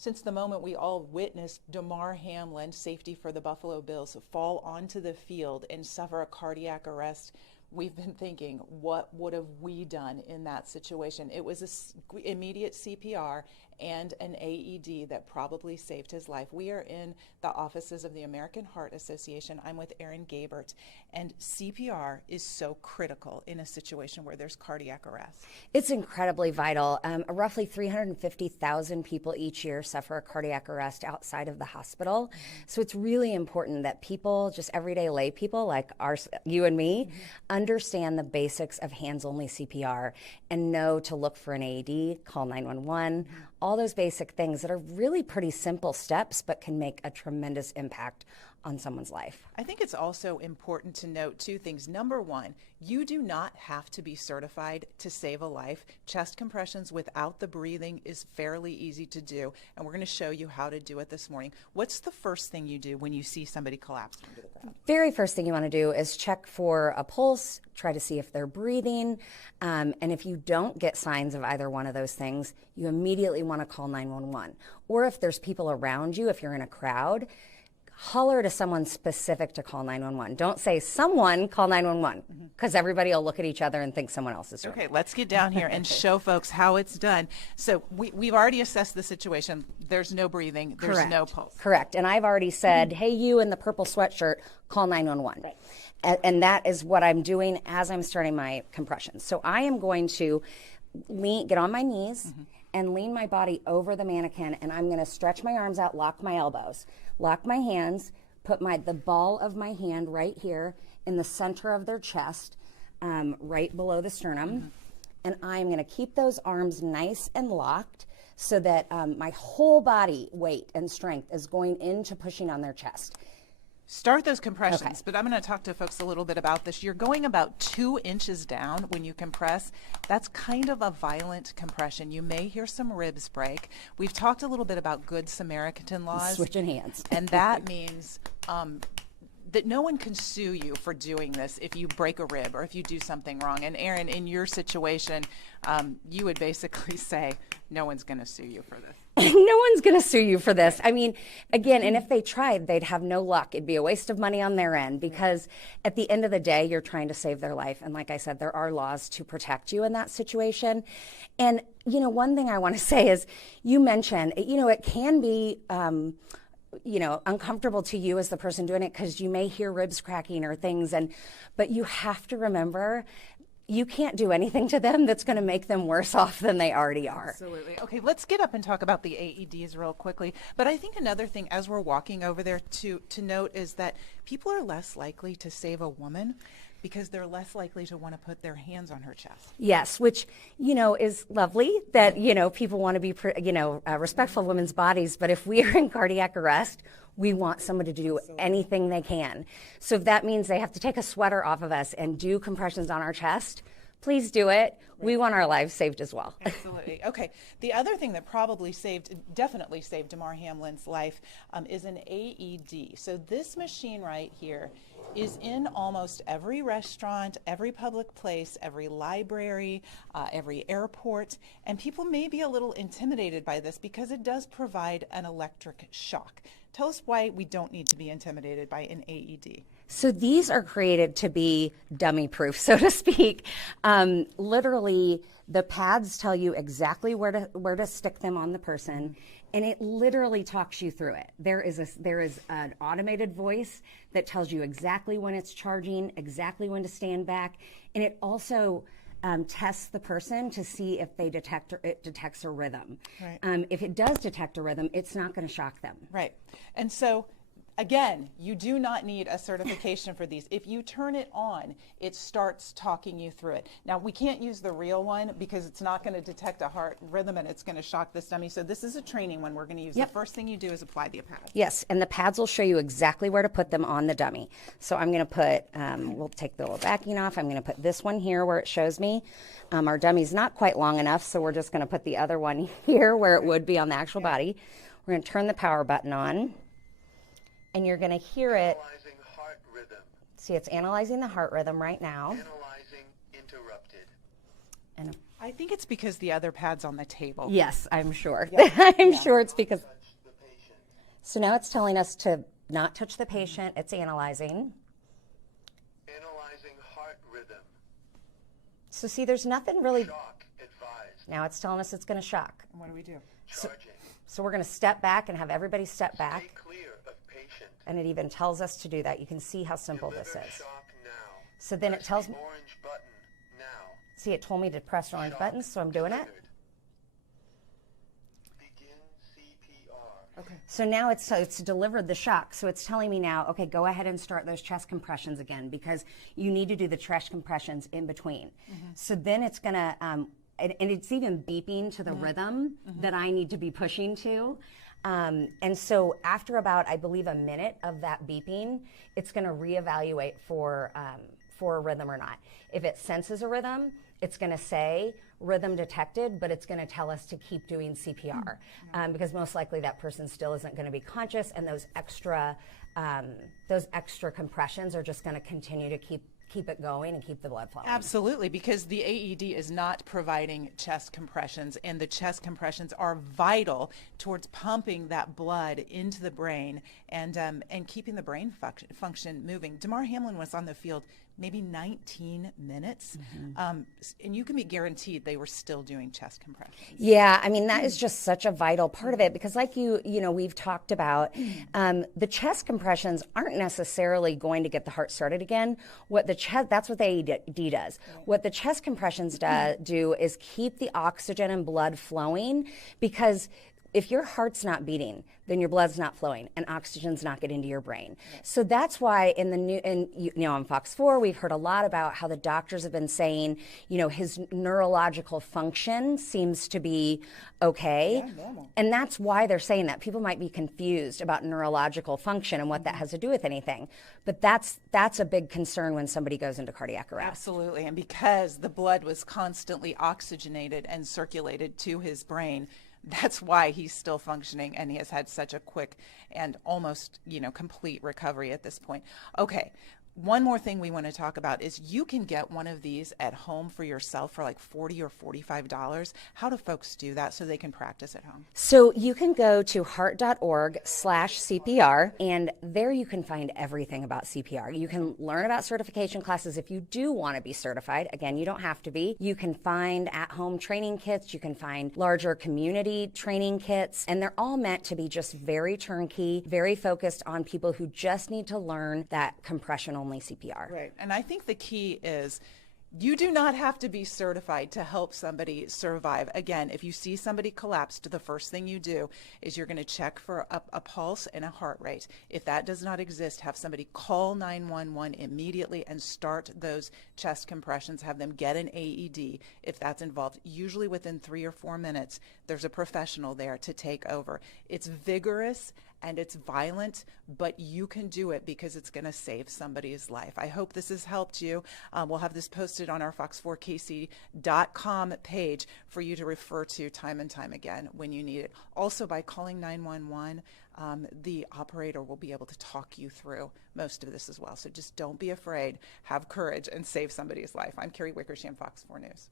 Since the moment we all witnessed Damar Hamlin, safety for the Buffalo Bills, fall onto the field and suffer a cardiac arrest, we've been thinking, what would have we done in that situation? It was immediate CPR and an AED that probably saved his life. We are in the offices of the American Heart Association. I'm with Erin Gabert, and CPR is so critical in a situation where there's cardiac arrest. It's incredibly vital. Roughly 350,000 people each year suffer a cardiac arrest outside of the hospital. Mm-hmm. So it's really important that people, just everyday lay people like you and me, mm-hmm. understand the basics of hands-only CPR and know to look for an AED, call 911, mm-hmm. all those basic things that are really pretty simple steps but can make a tremendous impact on someone's life. I think it's also important to note two things. Number one, you do not have to be certified to save a life. Chest compressions without the breathing is fairly easy to do, and we're going to show you how to do it this morning. What's the first thing you do when you see somebody collapse into the ground? Very first thing you want to do is check for a pulse, try to see if they're breathing, and if you don't get signs of either one of those things, you immediately want to call 911. Or if there's people around you, if you're in a crowd, holler to someone specific to call 911. Don't say someone, call 911, because everybody will look at each other and think someone else is doing it. Okay, let's get down here and show folks how it's done. So we've already assessed the situation. There's no breathing. There's Correct. No pulse. Correct. And I've already said, hey, you in the purple sweatshirt, call 911. Right. And that is what I'm doing as I'm starting my compressions. So I am going to get on my knees and lean my body over the mannequin, and I'm going to stretch my arms out, lock my elbows, lock my hands, put the ball of my hand right here in the center of their chest, right below the sternum, and I'm going to keep those arms nice and locked so that my whole body weight and strength is going into pushing on their chest. Start those compressions, okay. But I'm going to talk to folks a little bit about this. You're going about 2 inches down when you compress. That's kind of a violent compression. You may hear some ribs break. We've talked a little bit about Good Samaritan laws. Switching hands. And that means that no one can sue you for doing this if you break a rib or if you do something wrong. And Erin, in your situation, you would basically say, no one's going to sue you for this. No one's going to sue you for this. I mean, again, and if they tried, they'd have no luck. It'd be a waste of money on their end because at the end of the day, you're trying to save their life. And like I said, there are laws to protect you in that situation. And, one thing I want to say is you mentioned, it can be, uncomfortable to you as the person doing it because you may hear ribs cracking or things. But you have to remember, you can't do anything to them that's going to make them worse off than they already are. Absolutely. Okay, let's get up and talk about the AEDs real quickly. But I think another thing as we're walking over there to note is that people are less likely to save a woman because they're less likely to want to put their hands on her chest. Yes, which, is lovely that, people want to be, respectful of women's bodies. But if we are in cardiac arrest, we want somebody to do anything they can. So if that means they have to take a sweater off of us and do compressions on our chest, please do it. Right. We want our lives saved as well. Absolutely. Okay. The other thing that definitely saved Damar Hamlin's life is an AED. So this machine right here is in almost every restaurant, every public place, every library, every airport, and people may be a little intimidated by this because it does provide an electric shock. Tell us why we don't need to be intimidated by an AED. So these are created to be dummy-proof, so to speak. Literally, the pads tell you exactly where to stick them on the person, and it literally talks you through it. There is an automated voice that tells you exactly when it's charging, exactly when to stand back, and it also tests the person to see if it detects a rhythm. Right. If it does detect a rhythm, it's not going to shock them. Right. And so, again, you do not need a certification for these. If you turn it on, it starts talking you through it. Now, we can't use the real one because it's not going to detect a heart rhythm and it's going to shock this dummy. So this is a training one we're going to use. Yep. The first thing you do is apply the pads. Yes, and the pads will show you exactly where to put them on the dummy. So I'm going to put, we'll take the little backing off. I'm going to put this one here where it shows me. Our dummy's not quite long enough, so we're just going to put the other one here where it would be on the actual body. We're going to turn the power button on. And you're going to hear it. Analyzing heart rhythm. See, it's analyzing the heart rhythm right now. Analyzing interrupted. And I think it's because the other pad's on the table. Yes, I'm sure. Yeah. I'm Yeah. sure it's because. So now it's telling us to not touch the patient. It's analyzing. Analyzing heart rhythm. So see, there's nothing really. Shock advised. Now it's telling us it's going to shock. What do we do? Charging. So we're going to step back and have everybody step Stay back. clear of patient. And it even tells us to do that. You can see how simple this Deliver is. shock now. So then it Press tells the me, orange button now. see, it told me to press orange Shock buttons, so I'm doing it. delivered. Begin CPR. Okay. So now it's delivered the shock. So it's telling me now, okay, go ahead and start those chest compressions again, because you need to do the chest compressions in between. So then it's going to, and it's even beeping to the rhythm that I need to be pushing to. And so after about, I believe, a minute of that beeping, it's going to reevaluate for a rhythm or not. If it senses a rhythm, it's going to say rhythm detected, but it's going to tell us to keep doing CPR because most likely that person still isn't going to be conscious, and those extra compressions are just going to continue to keep it going and keep the blood flowing. Absolutely, because the AED is not providing chest compressions, and the chest compressions are vital towards pumping that blood into the brain and keeping the brain function moving. Damar Hamlin was on the field maybe 19 minutes, and you can be guaranteed they were still doing chest compressions. Yeah, I mean, that is just such a vital part of it, because like we've talked about, the chest compressions aren't necessarily going to get the heart started again. That's what the AED does. What the chest compressions do is keep the oxygen and blood flowing, because if your heart's not beating, then your blood's not flowing and oxygen's not getting to your brain. So that's why on FOX4, we've heard a lot about how the doctors have been saying, his neurological function seems to be okay. Yeah, normal. And that's why they're saying that. People might be confused about neurological function and what that has to do with anything. But that's a big concern when somebody goes into cardiac arrest. Absolutely, and because the blood was constantly oxygenated and circulated to his brain, that's why he's still functioning, and he has had such a quick and almost, complete recovery at this point. Okay. One more thing we want to talk about is you can get one of these at home for yourself for like $40 or $45. How do folks do that so they can practice at home? So you can go to heart.org/CPR, and there you can find everything about CPR. You can learn about certification classes if you do want to be certified. Again, you don't have to be. You can find at-home training kits. You can find larger community training kits, and they're all meant to be just very turnkey, very focused on people who just need to learn that compression-only CPR. Right. And I think the key is you do not have to be certified to help somebody survive. Again, if you see somebody collapsed, the first thing you do is you're going to check for a pulse and a heart rate. If that does not exist, have somebody call 911 immediately and start those chest compressions. Have them get an AED if that's involved. Usually within 3 or 4 minutes, there's a professional there to take over. It's vigorous and it's violent, but you can do it because it's going to save somebody's life. I hope this has helped you. We'll have this posted on our FOX4KC.com page for you to refer to time and time again when you need it. Also, by calling 911, the operator will be able to talk you through most of this as well. So just don't be afraid, have courage, and save somebody's life. I'm Carrie Wickersham, Fox 4 News.